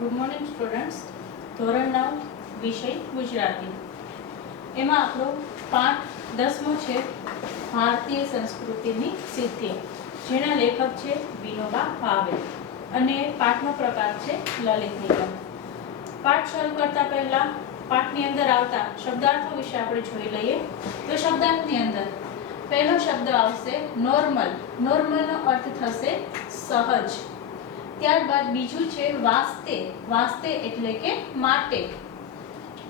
Good morning students. ધોરણ 9 વિષય ગુજરાતી. એમાં આપણો પાઠ 10મો છે, ભારતીય સંસ્કૃતિની સિદ્ધિ, જેના લેખક છે વિનોબા ભાવે અને પાઠનો પ્રકાર છે લલિત નિબંધ. પાઠ શરૂ કરતા પહેલા પાઠની અંદર આવતા શબ્દાર્થો વિશે આપણે જોઈ લઈએ. તો શબ્દાર્થની અંદર પહેલો શબ્દ આવશે નોર્મલ. નોર્મલનો અર્થ થશે સહજ. ત્યારબાદ બીજું છે વાસ્તે. વાસ્તે એટલે કે માટે.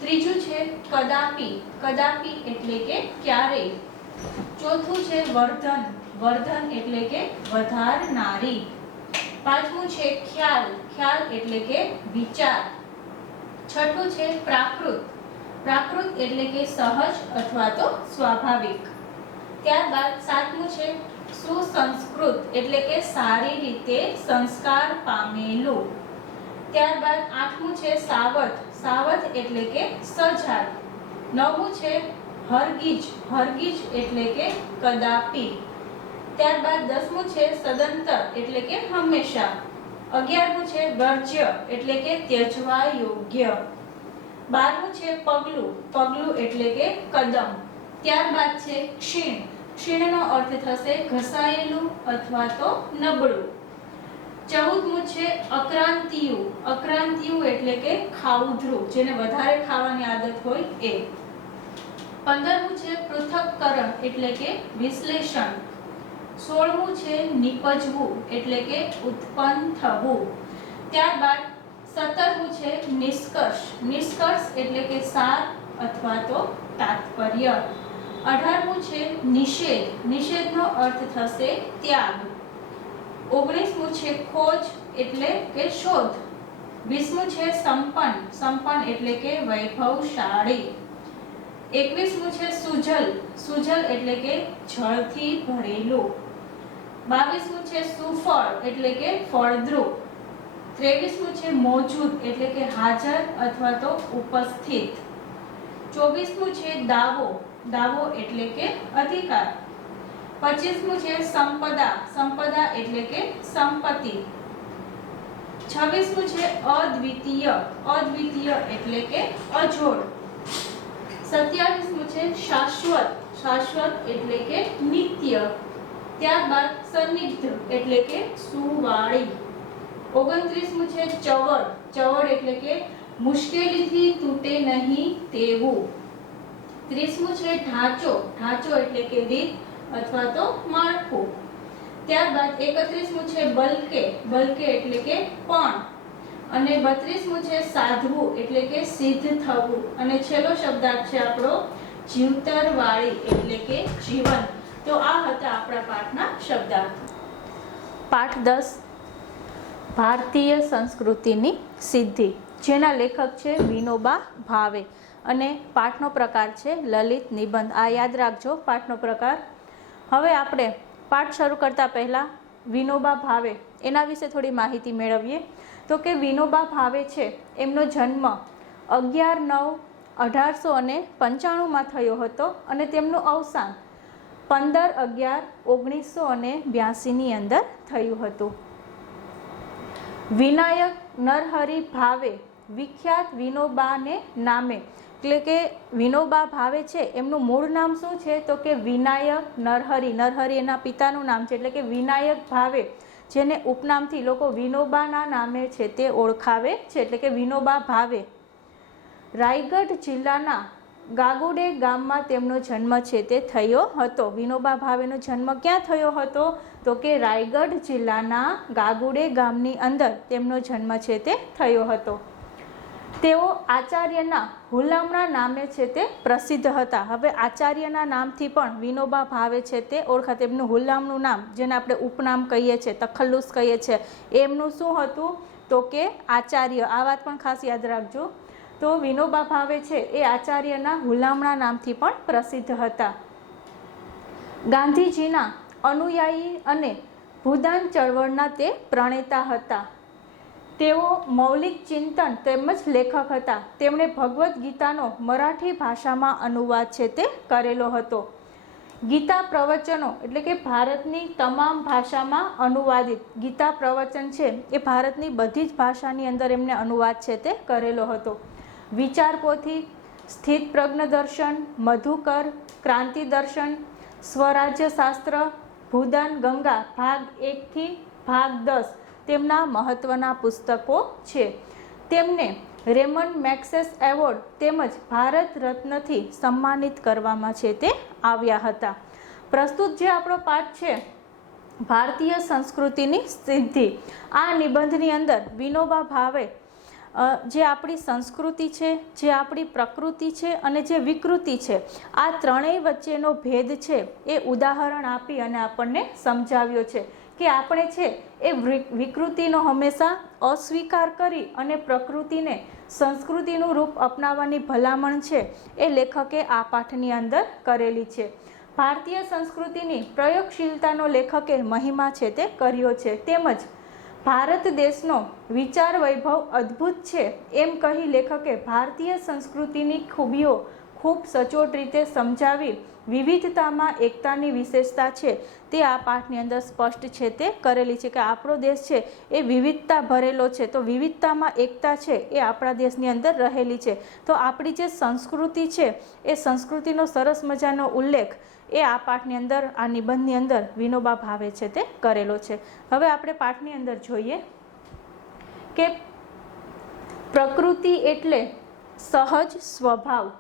ત્રીજું છે કદાપી. કદાપી એટલે કે ક્યારેય. ચોથું છે વર્ધન. વર્ધન એટલે કે વધારનારી. પાંચમું છે ખ્યાલ. ખ્યાલ એટલે કે વિચાર. છઠ્ઠું છે પ્રાકૃત. પ્રાકૃત એટલે કે સહજ અથવા તો સ્વાભાવિક. ત્યારબાદ સાતમું છે સુસંસ્કૃત એટલે કે સારી રીતે સંસ્કાર પામેલું. ત્યારબાદ આઠમું છે સાવધ. સાવધ એટલે કે સજાગ. નવમું છે હરગીજ. હરગીજ એટલે કે કદાપી. ત્યારબાદ દસમું છે સદંતર એટલે કે હંમેશા. 11મું છે વર્જ્ય એટલે કે ત્યજવા યોગ્ય. 12મું છે પગલું. પગલું એટલે કે કદમ. ત્યારબાદ છે ક્ષીણ. ક્ષીણનો અર્થ થશે ઘસાયેલું અથવા તો નબળું. 14મું છે અક્રાંતિયુ. અક્રાંતિયુ એટલે કે ખાઉધરું, જેને વધારે ખાવાની આદત હોય એ. 15મું છે પૃથક્કરણ એટલે કે વિશ્લેષણ. 16મું છે નિપજવું એટલે કે ઉત્પન્ન થવું. ત્યારબાદ 17મું છે નિષ્કર્ષ. નિષ્કર્ષ એટલે કે સાર અથવા તો તાત્પર્ય. 18મું છે નિષેધ. નિષેધનો અર્થ થશે ત્યાગ. 19મું છે ખોજ એટલે કે શોધ. 20મું છે સંપન્ન. સંપન્ન એટલે કે વૈભવશાળી. 21મું છે સુજલ. સુજલ એટલે કે જળથી ભરેલું. 22મું છે સુફળ એટલે કે ફળદ્રુપ. 23મું છે મોજૂદ એટલે કે હાજર અથવા તો ઉપસ્થિત. 24મું છે દાવો. દાવો એટલે કે અધિકાર. 25મું છે સંપદા. સંપદા એટલે કે સંપત્તિ. 26મું છે અદ્વિતીય. અદ્વિતીય એટલે કે અજોડ. 27મું છે શાશ્વત. શાશ્વત એટલે કે નિત્ય. ત્યારબાદ સન્નિગ્ધ એટલે કે સુવાળી. 29મું છે ચવડ. ચવડ એટલે કે મુશ્કેલીથી તૂટે નહીં તેવું. 30મું છે ઢાંચો. ઢાંચો એટલે કે રીત અથવા તો માળખું. ત્યારબાદ 31મું છે બલકે. બલકે એટલે કે પણ. અને 32મું છે સાધવું એટલે કે સિદ્ધ થવું. અને છેલ્લો શબ્દાર્થ છે આપણો જીવતરવાળી એટલે કે જીવન. તો આ હતા આપણા પાઠના શબ્દાર્થ. પાઠ 10 ભારતીય સંસ્કૃતિની સિદ્ધિ, જેના લેખક છે વિનોબા ભાવે અને પાઠનો પ્રકાર છે લલિત નિબંધ. આ યાદ રાખજો, પાઠનો પ્રકાર. હવે આપણે પાઠ શરૂ કરતા પહેલાં વિનોબા ભાવે એના વિશે થોડી માહિતી મેળવીએ. તો કે વિનોબા ભાવે છે એમનો જન્મ 11/9/1895 થયો હતો અને તેમનું અવસાન 15/11/1982 અંદર થયું હતું. વિનાયક નરહરી ભાવે વિખ્યાત વિનોબાને નામે, એટલે કે વિનોબા ભાવે છે એમનું મૂળ નામ શું છે? તો કે વિનાયક નરહરી. નરહરી એના પિતાનું નામ છે, એટલે કે વિનાયક ભાવે, જેને ઉપનામથી લોકો વિનોબાના નામે છે તે ઓળખાવે છે, એટલે કે વિનોબા ભાવે. રાયગઢ જિલ્લાના ગાગુડે ગામમાં તેમનો જન્મ છે તે થયો હતો. વિનોબા ભાવેનો જન્મ ક્યાં થયો હતો? તો કે રાયગઢ જિલ્લાના ગાગુડે ગામની અંદર તેમનો જન્મ છે તે થયો હતો. તેઓ આચાર્યના હુલામણા નામે છે તે પ્રસિદ્ધ હતા. હવે આચાર્યના નામથી પણ વિનોબા ભાવે છે તે ઓળખાતા. એમનું હુલામણું નામ, જેને આપણે ઉપનામ કહીએ છીએ, તખલ્લુસ કહીએ છીએ, એમનું શું હતું? તો કે આચાર્ય. આ વાત પણ ખાસ યાદ રાખજો. તો વિનોબા ભાવે છે એ આચાર્યના હુલામણા નામથી પણ પ્રસિદ્ધ હતા. ગાંધીજીના અનુયાયી અને ભૂદાન ચળવળના તે પ્રણેતા હતા. તેઓ મૌલિક ચિંતન તેમજ લેખક હતા. તેમણે ભગવદ્ ગીતાનો મરાઠી ભાષામાં અનુવાદ છે તે કરેલો હતો. ગીતા પ્રવચનો એટલે કે ભારતની તમામ ભાષામાં અનુવાદિત ગીતા પ્રવચન છે એ ભારતની બધી જ ભાષાની અંદર એમને અનુવાદ છે તે કરેલો હતો. વિચાર પોથી, સ્થિત પ્રજ્ઞ દર્શન, મધુકર, ક્રાંતિ દર્શન, સ્વરાજ્ય શાસ્ત્ર, ભૂદાન ગંગા ભાગ 1 થી ભાગ 10 તેમના મહત્વના પુસ્તકો છે. તેમને રેમન મેક્સેસ એવોર્ડ તેમજ ભારત રત્નથી સન્માનિત કરવામાં છે તે આવ્યા હતા. પ્રસ્તુત જે આપણો પાઠ છે ભારતીય સંસ્કૃતિની સિદ્ધિ, આ નિબંધની અંદર વિનોબા ભાવે જે આપણી સંસ્કૃતિ છે, જે આપણી પ્રકૃતિ છે અને જે વિકૃતિ છે, આ ત્રણેય વચ્ચેનો ભેદ છે એ ઉદાહરણ આપી અને આપણને સમજાવ્યો છે કે આપણે છે એ વિકૃતિનો હંમેશા અસ્વીકાર કરી અને પ્રકૃતિને સંસ્કૃતિનું રૂપ અપનાવવાની ભલામણ છે એ લેખકે આ પાઠની અંદર કરેલી છે. ભારતીય સંસ્કૃતિની પ્રયોગશીલતાનો લેખકે મહિમા છે તે કર્યો છે. તેમજ ભારત દેશનો વિચાર વૈભવ અદ્ભુત છે એમ કહી લેખકે ભારતીય સંસ્કૃતિની ખૂબીઓ ખૂબ સચોટ રીતે સમજાવી વિવિધતામાં એકતાની વિશેષતા છે તે આ પાઠની અંદર સ્પષ્ટ છે તે કરેલી છે કે આપણો દેશ છે એ વિવિધતા ભરેલો છે, તો વિવિધતામાં એકતા છે એ આપણા દેશની અંદર રહેલી છે. તો આપણી જે સંસ્કૃતિ છે એ સંસ્કૃતિનો સરસ મજાનો ઉલ્લેખ એ આ પાઠની અંદર, આ નિબંધની અંદર વિનોબા ભાવે છે તે કરેલો છે. હવે આપણે પાઠની અંદર જોઈએ કે પ્રકૃતિ એટલે સહજ સ્વભાવ,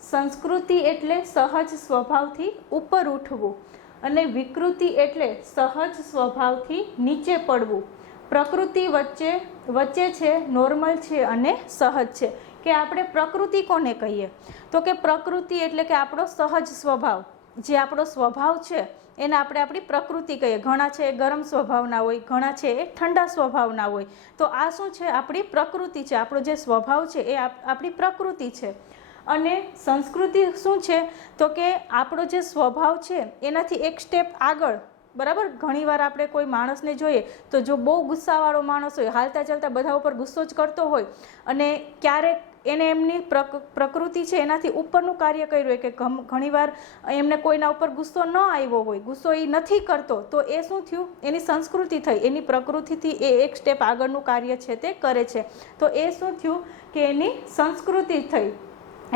સંસ્કૃતિ એટલે સહજ સ્વભાવથી ઉપર ઉઠવું અને વિકૃતિ એટલે સહજ સ્વભાવથી નીચે પડવું. પ્રકૃતિ વચ્ચે છે, નોર્મલ છે અને સહજ છે. કે આપણે પ્રકૃતિ કોને કહીએ? તો કે પ્રકૃતિ એટલે કે આપણો સહજ સ્વભાવ, જે આપણો સ્વભાવ છે એને આપણે આપણી પ્રકૃતિ કહીએ. ઘણા છે એ ગરમ સ્વભાવના હોય, ઘણા છે એ ઠંડા સ્વભાવના હોય. તો આ શું છે? આપણી પ્રકૃતિ છે. આપણો જે સ્વભાવ છે એ આપણી પ્રકૃતિ છે. અને સંસ્કૃતિ શું છે? તો કે આપણો જે સ્વભાવ છે એનાથી એક સ્ટેપ આગળ, બરાબર. ઘણીવાર આપણે કોઈ માણસને જોઈએ તો જો બહુ ગુસ્સાવાળો માણસ હોય, હાલતા ચાલતા બધા ઉપર ગુસ્સો જ કરતો હોય અને ક્યારેક એને એમની પ્રકૃતિ છે એનાથી ઉપરનું કાર્ય કર્યું હોય કે ઘણીવાર એમને કોઈના ઉપર ગુસ્સો ન આવ્યો હોય, ગુસ્સો એ નથી કરતો, તો એ શું થયું? એની સંસ્કૃતિ થઈ. એની પ્રકૃતિથી એ એક સ્ટેપ આગળનું કાર્ય છે તે કરે છે. તો એ શું થયું કે એની સંસ્કૃતિ થઈ.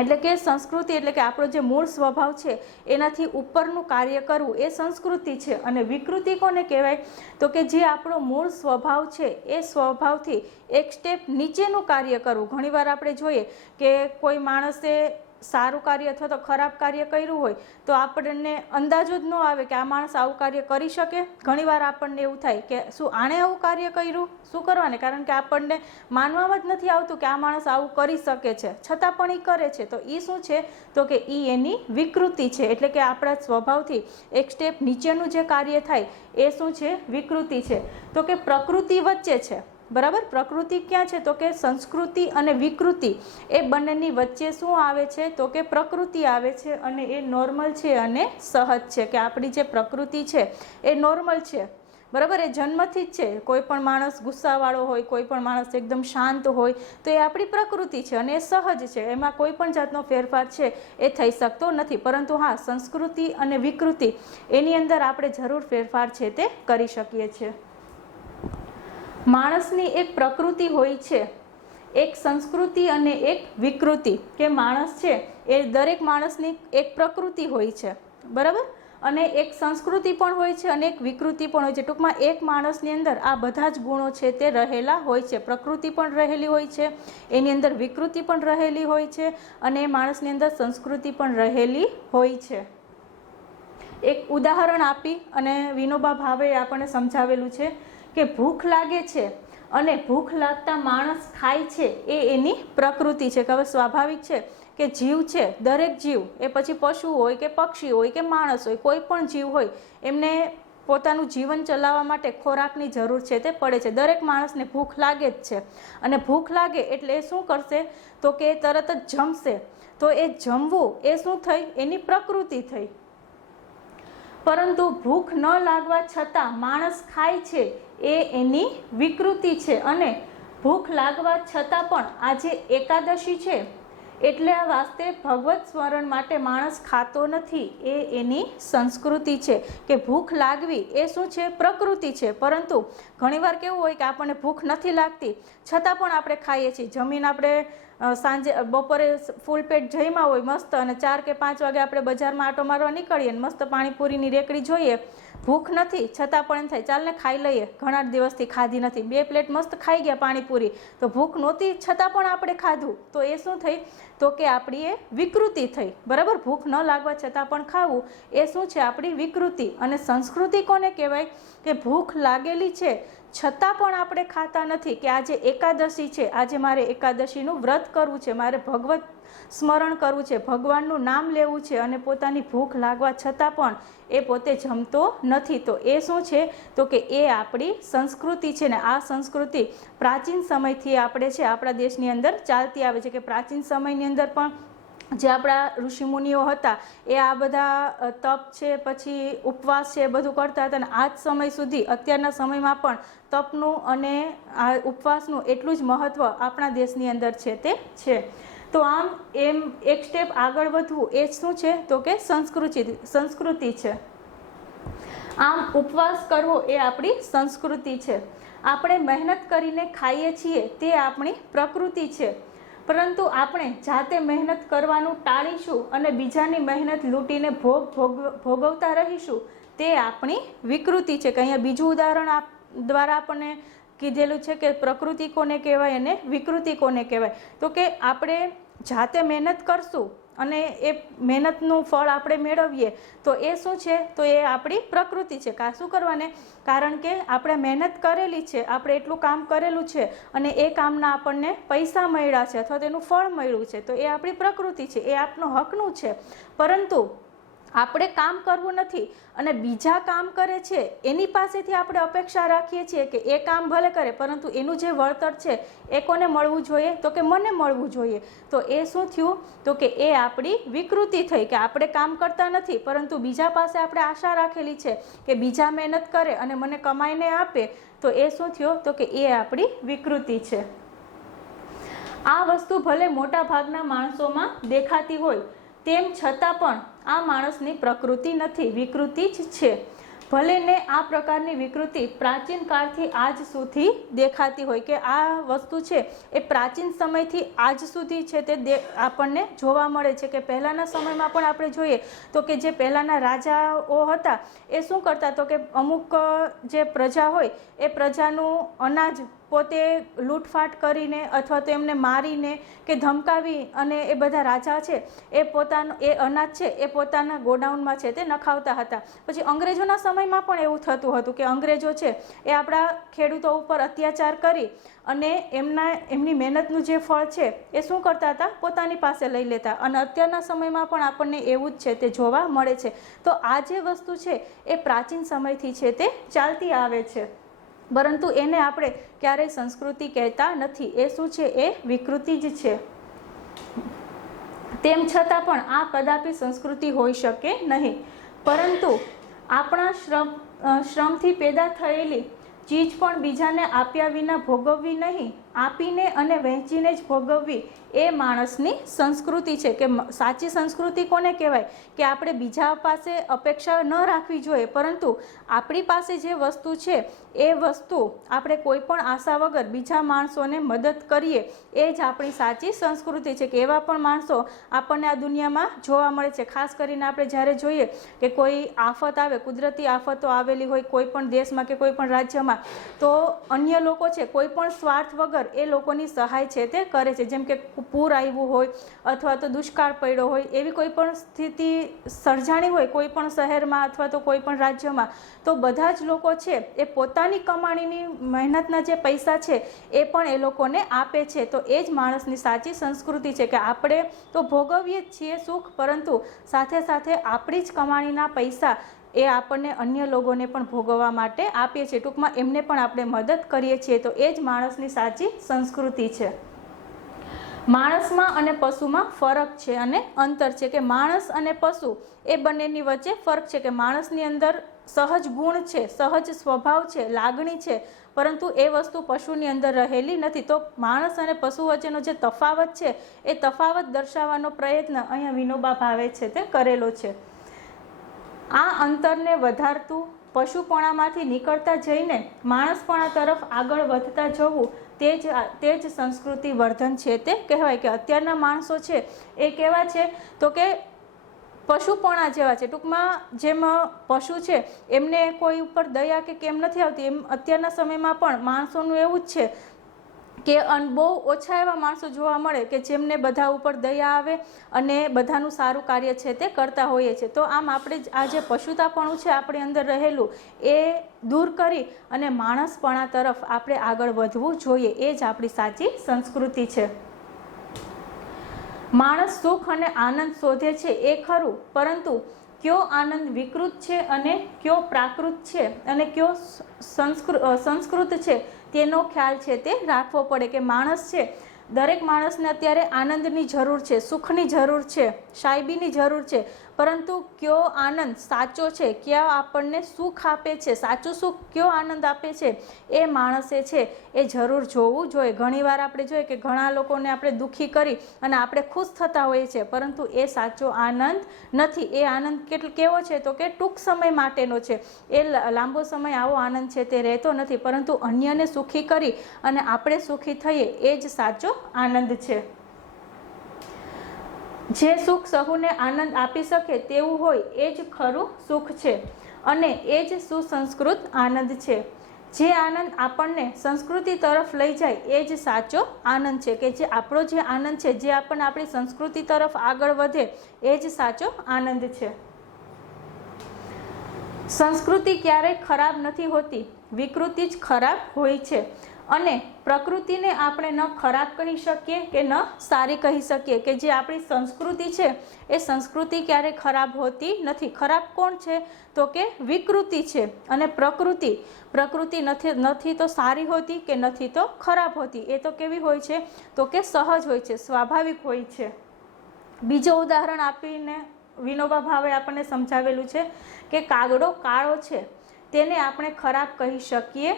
એટલે કે સંસ્કૃતિ એટલે કે આપણો જે મૂળ સ્વભાવ છે એનાથી ઉપરનું કાર્ય કરવું એ સંસ્કૃતિ છે. અને વિકૃતિ કોને કહેવાય? તો કે જે આપણો મૂળ સ્વભાવ છે એ સ્વભાવથી એક સ્ટેપ નીચેનું કાર્ય કરવું. ઘણીવાર આપણે જોઈએ કે કોઈ માણસે સારું કાર્ય અથવા તો ખરાબ કાર્ય કર્યું હોય તો આપણને અંદાજો જ ન આવે કે આ માણસ આવું કાર્ય કરી શકે. ઘણીવાર આપણને એવું થાય કે શું આણે આવું કાર્ય કર્યું? શું કરવાને? કારણ કે આપણને માનવામાં જ નથી આવતું કે આ માણસ આવું કરી શકે છે, છતાં પણ એ કરે છે. તો એ શું છે? તો કે એ એની વિકૃતિ છે. એટલે કે આપણા સ્વભાવથી એક સ્ટેપ નીચેનું જે કાર્ય થાય એ શું છે? વિકૃતિ છે. તો કે પ્રકૃતિ વચ્ચે છે, બરાબર. પ્રકૃતિ ક્યાં છે? તો કે સંસ્કૃતિ અને વિકૃતિ એ બંનેની વચ્ચે શું આવે છે? તો કે પ્રકૃતિ આવે છે. અને એ નોર્મલ છે અને સહજ છે. કે આપણી જે પ્રકૃતિ છે એ નોર્મલ છે, બરાબર. એ જન્મથી જ છે. કોઈ પણ માણસ ગુસ્સાવાળો હોય, કોઈ પણ માણસ એકદમ શાંત હોય, તો એ આપણી પ્રકૃતિ છે અને એ સહજ છે. એમાં કોઈ પણ જાતનો ફેરફાર છે એ થઈ શકતો નથી. પરંતુ હા, સંસ્કૃતિ અને વિકૃતિ એની અંદર આપણે જરૂર ફેરફાર છે તે કરી શકીએ છીએ. માણસની એક પ્રકૃતિ હોય છે, એક સંસ્કૃતિ અને એક વિકૃતિ. કે માણસ છે એ દરેક માણસની એક પ્રકૃતિ હોય છે, બરાબર. અને એક સંસ્કૃતિ પણ હોય છે અને એક વિકૃતિ પણ હોય છે. ટૂંકમાં એક માણસની અંદર આ બધા જ ગુણો છે તે રહેલા હોય છે. પ્રકૃતિ પણ રહેલી હોય છે, એની અંદર વિકૃતિ પણ રહેલી હોય છે અને એ માણસની અંદર સંસ્કૃતિ પણ રહેલી હોય છે. એક ઉદાહરણ આપી અને વિનોબા ભાવે આપણને સમજાવેલું છે કે ભૂખ લાગે છે અને ભૂખ લાગતા માણસ ખાય છે એ એની પ્રકૃતિ છે. કે હવે સ્વાભાવિક છે કે જીવ છે, દરેક જીવ, એ પછી પશુ હોય કે પક્ષી હોય કે માણસ હોય, કોઈ પણ જીવ હોય, એમને પોતાનું જીવન ચલાવવા માટે ખોરાકની જરૂર છે તે પડે છે. દરેક માણસને ભૂખ લાગે જ છે. અને ભૂખ લાગે એટલે એ શું કરશે? તો કે તરત જ જમશે. તો એ જમવું એ શું થઈ? એની પ્રકૃતિ થઈ. પરંતુ ભૂખ ન લાગવા છતાં માણસ ખાય છે એ એની વિકૃતિ છે. અને ભૂખ લાગવા છતાં પણ આ જે એકાદશી છે એટલે આ વાસ્તે ભગવત સ્મરણ માટે માણસ ખાતો નથી, એ એની સંસ્કૃતિ છે. કે ભૂખ લાગવી એ શું છે? પ્રકૃતિ છે. પરંતુ ઘણીવાર કેવું હોય કે આપણને ભૂખ નથી લાગતી છતાં પણ આપણે ખાઈએ છીએ. જમીન આપણે સાંજે બપોરે ફૂલ પેટ જમ્યા હોય મસ્ત, અને 4 કે 5 વાગે આપણે બજારમાં આટો મારવા નીકળીએ ને મસ્ત પાણીપુરીની રેકડી જોઈએ, ભૂખ નથી છતાં પણ એમ થાય ચાલ ને ખાઈ લઈએ, ઘણા દિવસથી ખાધી નથી, 2 પ્લેટ મસ્ત ખાઈ ગયા પાણીપુરી, તો ભૂખ નહોતી છતાં પણ આપણે ખાધું, તો એ શું થઈ? તો કે આપણી એ વિકૃતિ થઈ. બરાબર, ભૂખ ન લાગવા છતાં પણ ખાવું એ શું છે? આપણી વિકૃતિ. અને સંસ્કૃતિ કોને કહેવાય? કે ભૂખ લાગેલી છે છતાં પણ આપણે ખાતા નથી. કે આજે એકાદશી છે, આજે મારે એકાદશીનું વ્રત કરવું છે, મારે ભગવત સ્મરણ કરવું છે, ભગવાનનું નામ લેવું છે, અને પોતાની ભૂખ લાગવા છતાં પણ એ પોતે જમતો નથી. તો એ શું છે? તો કે એ આપણી સંસ્કૃતિ છે. ને આ સંસ્કૃતિ પ્રાચીન સમયથી આપણે છે આપણા દેશની અંદર ચાલતી આવે છે. કે પ્રાચીન સમયની અંદર પણ જે આપણા ઋષિમુનિઓ હતા એ આ બધા તપ છે, પછી ઉપવાસ છે, બધું કરતા હતા. અને આજ સમય સુધી, અત્યારના સમયમાં પણ તપનું અને આ ઉપવાસનું એટલું જ મહત્ત્વ આપણા દેશની અંદર છે તે છે. તો આમ એમ એક સ્ટેપ આગળ વધવું એ શું છે? તો કે સંસ્કૃતિ છે. આમ ઉપવાસ કરવો એ આપણી સંસ્કૃતિ છે. આપણે મહેનત કરીને ખાઈએ છીએ તે આપણી પ્રકૃતિ છે. પરંતુ આપણે જાતે મહેનત કરવાનું ટાળીશું અને બીજાની મહેનત લૂંટીને ભોગવતા રહીશું, તે આપણી વિકૃતિ છે. કે અહીંયા બીજું ઉદાહરણ દ્વારા આપણને કીધેલું છે કે પ્રકૃતિ કોને કહેવાય અને વિકૃતિ કોને કહેવાય. તો કે આપણે જાતે મહેનત કરશું અને એ મહેનતનું ફળ આપણે મેળવીએ તો એ શું છે? તો એ આપણી પ્રકૃતિ છે. શું કરવાને? કારણ કે આપણે મહેનત કરેલી છે, આપણે એટલું કામ કરેલું છે અને એ કામના આપણને પૈસા મળ્યા છે અથવા તેનું ફળ મળ્યું છે, તો એ આપણી પ્રકૃતિ છે, એ આપણું હકનું છે. પરંતુ આપણે કામ કરવું નથી અને બીજા કામ કરે છે એની પાસેથી આપણે અપેક્ષા રાખીએ છીએ કે એ કામ ભલે કરે પરંતુ એનું જે વળતર છે એ કોને મળવું જોઈએ? તો કે મને મળવું જોઈએ. તો એ શું થયું? તો કે એ આપણી વિકૃતિ થઈ. કે આપણે કામ કરતા નથી પરંતુ બીજા પાસે આપણે આશા રાખેલી છે કે બીજા મહેનત કરે અને મને કમાઈને આપે, તો એ શું થયો? તો કે એ આપણી વિકૃતિ છે. આ વસ્તુ ભલે મોટા ભાગના માણસોમાં દેખાતી હોય તેમ છતાં પણ આ માણસની પ્રકૃતિ નથી, વિકૃતિ જ છે. ભલે ને આ પ્રકારની વિકૃતિ પ્રાચીન કાળથી આજ સુધી દેખાતી હોય, કે આ વસ્તુ છે એ પ્રાચીન સમયથી આજ સુધી છે તે આપણને જોવા મળે છે. કે પહેલાંના સમયમાં પણ આપણે જોઈએ તો કે જે પહેલાંના રાજાઓ હતા એ શું કરતા? તો કે અમુક જે પ્રજા હોય એ પ્રજાનું અનાજ પોતે લૂંટફાટ કરીને અથવા તો એમને મારીને કે ધમકાવી અને એ બધા રાજા છે એ પોતાનું એ અનાજ છે એ પોતાના ગોડાઉનમાં છે તે નખાવતા હતા. પછી અંગ્રેજોના સમયમાં પણ એવું થતું હતું કે અંગ્રેજો છે એ આપણા ખેડૂતો ઉપર અત્યાચાર કરી અને એમની મહેનતનું જે ફળ છે એ શું કરતા હતા? પોતાની પાસે લઈ લેતા. અને અત્યારના સમયમાં પણ આપણને એવું જ છે તે જોવા મળે છે. તો આ જે વસ્તુ છે એ પ્રાચીન સમયથી છે તે ચાલતી આવે છે, પરંતુ એને આપણે ક્યારેય સંસ્કૃતિ કહેતા નથી. એ શું છે? એ વિકૃતિ જ છે. તેમ છતાં પણ આ કદાપી સંસ્કૃતિ હોઈ શકે નહીં. પરંતુ આપણા શ્રમથી પેદા થયેલી ચીજ પણ બીજાને આપ્યા વિના ભોગવવી નહીં, આપીને અને વહેંચીને જ ભોગવવી એ માણસની સંસ્કૃતિ છે. કે સાચી સંસ્કૃતિ કોને કહેવાય? કે આપણે બીજા પાસે અપેક્ષા ન રાખવી જોઈએ, પરંતુ આપણી પાસે જે વસ્તુ છે એ વસ્તુ આપણે કોઈ પણ આશા વગર બીજા માણસોને મદદ કરીએ એ જ આપણી સાચી સંસ્કૃતિ છે. કે એવા પણ માણસો આપણને આ દુનિયામાં જોવા મળે છે. ખાસ કરીને આપણે જ્યારે જોઈએ કે કોઈ આફત આવે, કુદરતી આફતો આવેલી હોય કોઈ પણ દેશમાં કે કોઈ પણ રાજ્યમાં, તો અન્ય લોકો છે કોઈ પણ સ્વાર્થ વગર એ લોકોની સહાય છે તે કરે છે. જેમ કે પૂર આવ્યું હોય અથવા તો દુષ્કાળ પડ્યો હોય, એવી કોઈ પણ સ્થિતિ સર્જાણી હોય કોઈ પણ શહેરમાં અથવા તો કોઈ પણ રાજ્યમાં, તો બધા જ લોકો છે એ પોતાની કમાણીની મહેનતના જે પૈસા છે એ પણ એ લોકોને આપે છે. તો એ જ માણસની સાચી સંસ્કૃતિ છે. કે આપણે તો ભોગવીએ જ છીએ સુખ, પરંતુ સાથે સાથે આપણી જ કમાણીના પૈસા એ આપણને અન્ય લોકોને પણ ભોગવવા માટે આપીએ છીએ. ટૂંકમાં એમને પણ આપણે મદદ કરીએ છીએ. તો એ જ માણસની સાચી સંસ્કૃતિ છે. માણસમાં અને પશુમાં ફરક છે અને અંતર છે. કે માણસ અને પશુ એ બંનેની વચ્ચે ફરક છે. કે માણસની અંદર સહજ ગુણ છે, સહજ સ્વભાવ છે, લાગણી છે, પરંતુ એ વસ્તુ પશુની અંદર રહેલી નથી. તો માણસ અને પશુ વચ્ચેનો જે તફાવત છે એ તફાવત દર્શાવવાનો પ્રયત્ન અહીંયા વિનોબા ભાવે છે તે કરેલો છે. આ અંતરને વધારતું પશુપણામાંથી નીકળતા જઈને માણસપણા તરફ આગળ વધતા જવું તે જ સંસ્કૃતિ વર્ધન છે તે કહેવાય. કે અત્યારના માણસો છે એ કેવા છે તો કે પશુપણા જેવા છે. ટૂંકમાં જેમ પશુ છે એમને કોઈ ઉપર દયા કે કેમ નથી આવતી, એમ અત્યારના સમયમાં પણ માણસોનું એવું જ છે કે બહુ ઓછા એવા માણસો જોવા મળે કે જેમને બધા ઉપર દયા આવે અને બધાનું સારું કાર્ય છે તે કરતા હોઈએ છે. તો આમ આપણે આ જે પશુતાપણું છે આપણી અંદર રહેલું એ દૂર કરી અને માણસપણા તરફ આપણે આગળ વધવું જોઈએ. એ જ આપણી સાચી સંસ્કૃતિ છે. માણસ સુખ અને આનંદ શોધે છે એ ખરું, પરંતુ કયો આનંદ વિકૃત છે અને કયો પ્રાકૃત છે અને કયો સંસ્કૃત છે તેનો ખ્યાલ છે તે રાખવો પડે. કે માણસ છે, દરેક માણસને અત્યારે આનંદની જરૂર છે, સુખની જરૂર છે, સાહેબીની જરૂર છે, પરંતુ કયો આનંદ સાચો છે, ક્યાં આપણને સુખ આપે છે, સાચું સુખ કયો આનંદ આપે છે એ માણસે છે એ જરૂર જોવું જોઈએ. ઘણીવાર આપણે જોઈએ કે ઘણા લોકોને આપણે દુઃખી કરી અને આપણે ખુશ થતા હોઈએ છીએ, પરંતુ એ સાચો આનંદ નથી. એ આનંદ કેવો છે તો કે ટૂંક સમય માટેનો છે. એ લાંબો સમય આવો આનંદ છે તે રહેતો નથી, પરંતુ અન્યને સુખી કરી અને આપણે સુખી થઈએ એ જ સાચો આનંદ છે. જે સુખ સહુને આનંદ આપી શકે તેવું હોય એ જ ખરું સુખ છે અને એ જ સુસંસ્કૃત આનંદ છે. જે આનંદ આપણને સંસ્કૃતિ તરફ લઈ જાય એ જ સાચો આનંદ છે. કે જે આપણો જે આનંદ છે, જે આપણને આપણી સંસ્કૃતિ તરફ આગળ વધે એ જ સાચો આનંદ છે. સંસ્કૃતિ ક્યારેય ખરાબ નથી હોતી, વિકૃતિ જ ખરાબ હોય છે. અને પ્રકૃતિને આપણે ન ખરાબ કહી શકીએ કે ન સારી કહી શકીએ. કે જે આપણી સંસ્કૃતિ છે એ સંસ્કૃતિ ક્યારેય ખરાબ હોતી નથી. ખરાબ કોણ છે તો કે વિકૃતિ છે. અને પ્રકૃતિ નથી તો સારી હોતી કે નથી તો ખરાબ હોતી. એ તો કેવી હોય છે તો કે સહજ હોય છે, સ્વાભાવિક હોય છે. બીજો ઉદાહરણ આપીને વિનોબા ભાવે આપણને સમજાવેલું છે કે કાગડો કાળો છે તેને આપણે ખરાબ કહી શકીએ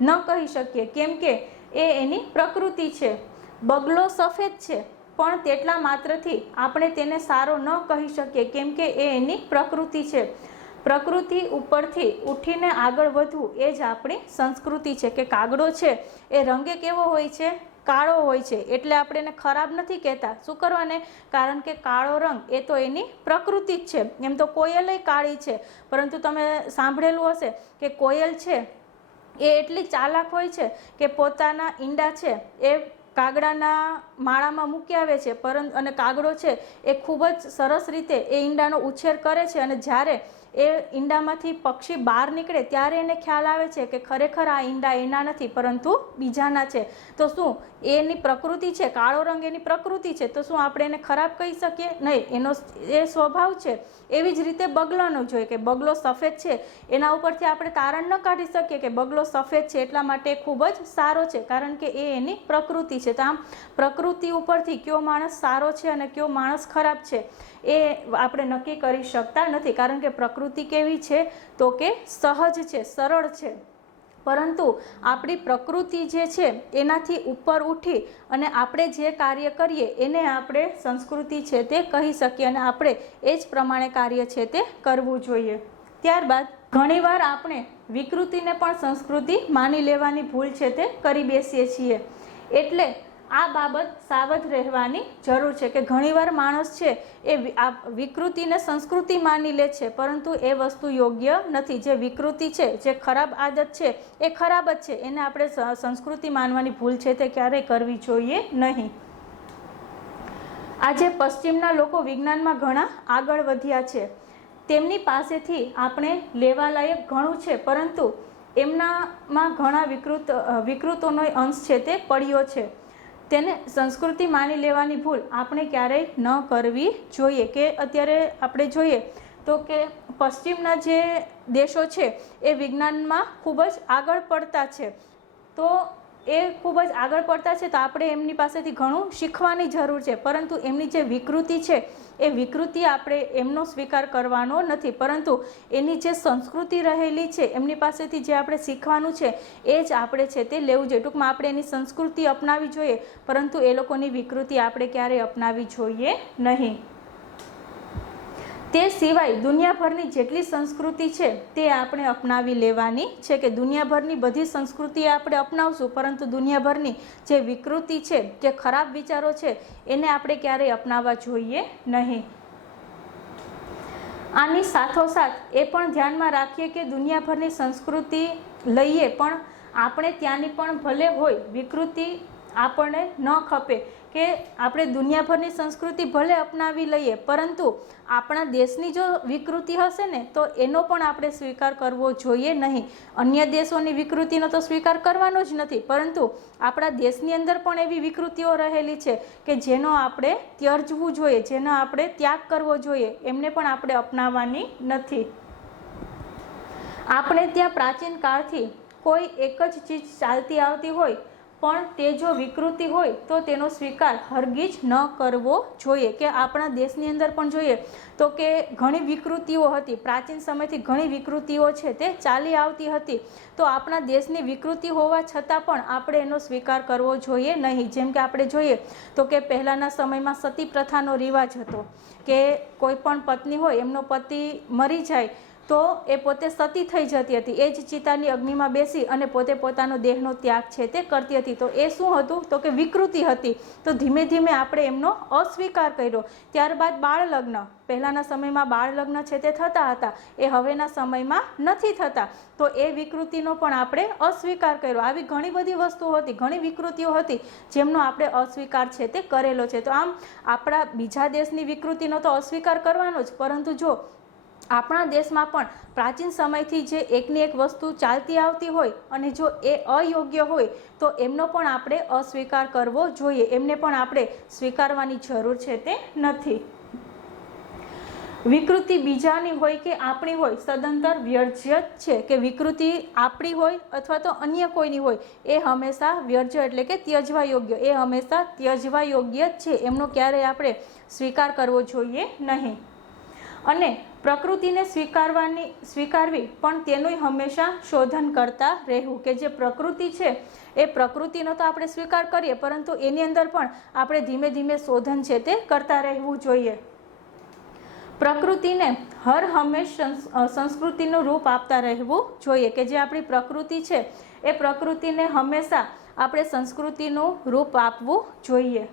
ન કહી શકીએ, કેમ કે એ એની પ્રકૃતિ છે. બગલો સફેદ છે પણ તેટલા માત્રથી આપણે તેને સારો ન કહી શકીએ, કેમ કે એ એની પ્રકૃતિ છે. પ્રકૃતિ ઉપરથી ઉઠીને આગળ વધવું એ જ આપણી સંસ્કૃતિ છે. કે કાગડો છે એ રંગે કેવો હોય છે, કાળો હોય છે, એટલે આપણે એને ખરાબ નથી કહેતા. શું કરવાને? કારણ કે કાળો રંગ એ તો એની પ્રકૃતિ જ છે. એમ તો કોયલ કાળી છે, પરંતુ તમે સાંભળેલું હશે કે કોયલ છે એ એટલી ચાલાક હોય છે કે પોતાના ઈંડા છે એ કાગડાના માળામાં મૂકી આવે છે, અને કાગડો છે એ ખૂબ જ સરસ રીતે એ ઈંડાનો ઉછેર કરે છે. અને જ્યારે એ ઈંડામાંથી પક્ષી બહાર નીકળે ત્યારે એને ખ્યાલ આવે છે કે ખરેખર આ ઈંડા એના નથી પરંતુ બીજાના છે. તો શું એની પ્રકૃતિ છે, કાળો રંગ એની પ્રકૃતિ છે, તો શું આપણે એને ખરાબ કહી શકીએ? નહીં, એનો એ સ્વભાવ છે. એવી જ રીતે બગલાનો જોઈએ કે બગલો સફેદ છે, એના ઉપરથી આપણે તારણ ન કાઢી શકીએ કે બગલો સફેદ છે એટલા માટે ખૂબ જ સારો છે, કારણ કે એ એની પ્રકૃતિ છે. તો આમ પ્રકૃતિ ઉપરથી કયો માણસ સારો છે અને કયો માણસ ખરાબ છે એ આપણે નક્કી કરી શકતા નથી, કારણ કે પ્રકૃતિ કેવી છે તો કે સહજ છે, સરળ છે. પરંતુ આપણી પ્રકૃતિ જે છે એનાથી ઉપર ઉઠી અને આપણે જે કાર્ય કરીએ એને આપણે સંસ્કૃતિ છે તે કહી શકીએ અને આપણે એ જ પ્રમાણે કાર્ય છે તે કરવું જોઈએ. ત્યારબાદ ઘણીવાર આપણે વિકૃતિને પણ સંસ્કૃતિ માની લેવાની ભૂલ છે તે કરી બેસીએ છીએ. એટલે આ બાબત સાવધ રહેવાની જરૂર છે કે ઘણીવાર માણસ છે એ વિકૃતિને સંસ્કૃતિ માની લે છે, પરંતુ એ વસ્તુ યોગ્ય નથી. જે વિકૃતિ છે, જે ખરાબ આદત છે એ ખરાબ જ છે, એને આપણે સંસ્કૃતિ માનવાની ભૂલ છે તે ક્યારેય કરવી જોઈએ નહીં. આજે પશ્ચિમના લોકો વિજ્ઞાનમાં ઘણા આગળ વધ્યા છે, તેમની પાસેથી આપણે લેવાલાયક ઘણું છે, પરંતુ એમનામાં ઘણા વિકૃતોનો અંશ છે તે પડ્યો છે. તેને સંસ્કૃતિ માની લેવાની ભૂલ આપણે ક્યારેય ન કરવી જોઈએ. કે અત્યારે આપણે જોઈએ તો કે પશ્ચિમના જે દેશો છે એ વિજ્ઞાનમાં ખૂબ જ આગળ પડતા છે. તો એ ખૂબ જ આગળ પડતા છે, તો આપણે એમની પાસેથી ઘણું શીખવાની જરૂર છે, પરંતુ એમની જે વિકૃતિ છે એ વિકૃતિ આપણે એમનો સ્વીકાર કરવાનો નથી, પરંતુ એની જે સંસ્કૃતિ રહેલી છે એમની પાસેથી જે આપણે શીખવાનું છે એ જ આપણે છે તે લેવું જોઈએ. ટૂંકમાં આપણે એની સંસ્કૃતિ અપનાવી જોઈએ, પરંતુ એ લોકોની વિકૃતિ આપણે ક્યારેય અપનાવી જોઈએ નહીં. તે સિવાય દુનિયાભરની જેટલી સંસ્કૃતિ છે તે આપણે અપનાવી લેવાની છે, કે દુનિયાભરની બધી સંસ્કૃતિ આપણે અપનાવશું, પરંતુ દુનિયાભરની જે વિકૃતિ છે, જે ખરાબ વિચારો છે એને આપણે ક્યારેય અપનાવવા જોઈએ નહીં. આની સાથોસાથ એ પણ ધ્યાનમાં રાખીએ કે દુનિયાભરની સંસ્કૃતિ લઈએ પણ આપણે ત્યાંની પણ ભલે હોય વિકૃતિ આપણને ન ખપે, કે આપણે દુનિયાભરની સંસ્કૃતિ ભલે અપનાવી લઈએ, પરંતુ આપણા દેશની જો વિકૃતિ હશે ને તો એનો પણ આપણે સ્વીકાર કરવો જોઈએ નહીં. અન્ય દેશોની વિકૃતિનો તો સ્વીકાર કરવાનો જ નથી, પરંતુ આપણા દેશની અંદર પણ એવી વિકૃતિઓ રહેલી છે કે જેનો આપણે ત્યજવું જોઈએ, જેનો આપણે ત્યાગ કરવો જોઈએ, એમને પણ આપણે અપનાવવાની નથી. આપણે ત્યાં પ્રાચીન કાળથી કોઈ એક જ ચીજ ચાલતી આવતી હોય, પણ તે જો વિકૃતિ હોય તો તેનો સ્વીકાર હરગીજ ન કરવો જોઈએ. કે આપણા દેશની અંદર પણ જોઈએ તો કે ઘણી વિકૃતિઓ હતી, પ્રાચીન સમયથી ઘણી વિકૃતિઓ છે તે ચાલી આવતી હતી, તો આપણા દેશની વિકૃતિ હોવા છતાં પણ આપણે એનો સ્વીકાર કરવો જોઈએ નહીં. જેમ કે આપણે જોઈએ તો કે પહેલાંના સમયમાં સતી પ્રથાનો રિવાજ હતો, કે કોઈ પણ પત્ની હોય એમનો પતિ મરી જાય તો એ પોતે સતી થઈ જતી હતી, એ જ ચિતાની અગ્નિમાં બેસી અને પોતે પોતાનો દેહનો ત્યાગ છે તે કરતી હતી. તો એ શું હતું તો કે વિકૃતિ હતી. તો ધીમે ધીમે આપણે એમનો અસ્વીકાર કર્યો. ત્યારબાદ બાળ લગ્ન, પહેલાંના સમયમાં બાળ લગ્ન છે તે થતા હતા, એ હવેના સમયમાં નથી થતા, તો એ વિકૃતિનો પણ આપણે અસ્વીકાર કર્યો. આવી ઘણી બધી વસ્તુઓ હતી, ઘણી વિકૃતિઓ હતી જેમનો આપણે અસ્વીકાર છે તે કરેલો છે. તો આમ આપણા બીજા દેશની વિકૃતિનો તો અસ્વીકાર કરવાનો જ, પરંતુ જો આપણા દેશમાં પણ પ્રાચીન સમયથી જે એકની એક વસ્તુ ચાલતી આવતી હોય અને જો એ અયોગ્ય હોય તો એમનો પણ આપણે અસ્વીકાર કરવો જોઈએ, એમને પણ આપણે સ્વીકારવાની જરૂર છે તે નથી. વિકૃતિ બીજાની હોય કે આપણી હોય સદંતર વ્યર્જ્ય છે, કે વિકૃતિ આપણી હોય અથવા તો અન્ય કોઈની હોય એ હંમેશા વ્યર્જ્ય એટલે કે ત્યજવા યોગ્ય, એ હંમેશા ત્યજવા યોગ્ય જ છે, એમનો ક્યારેય આપણે સ્વીકાર કરવો જોઈએ નહીં. અને પ્રકૃતિને સ્વીકારવી પણ તેનું હંમેશા શોધન કરતા રહેવું, કે જે પ્રકૃતિ છે એ પ્રકૃતિનો તો આપણે સ્વીકાર કરીએ, પરંતુ એની અંદર પણ આપણે ધીમે ધીમે શોધન છે તે કરતા રહેવું જોઈએ. પ્રકૃતિને હર હંમેશ સંસ્કૃતિનું રૂપ આપતા રહેવું જોઈએ, કે જે આપણી પ્રકૃતિ છે એ પ્રકૃતિને હંમેશા આપણે સંસ્કૃતિનું રૂપ આપવું જોઈએ.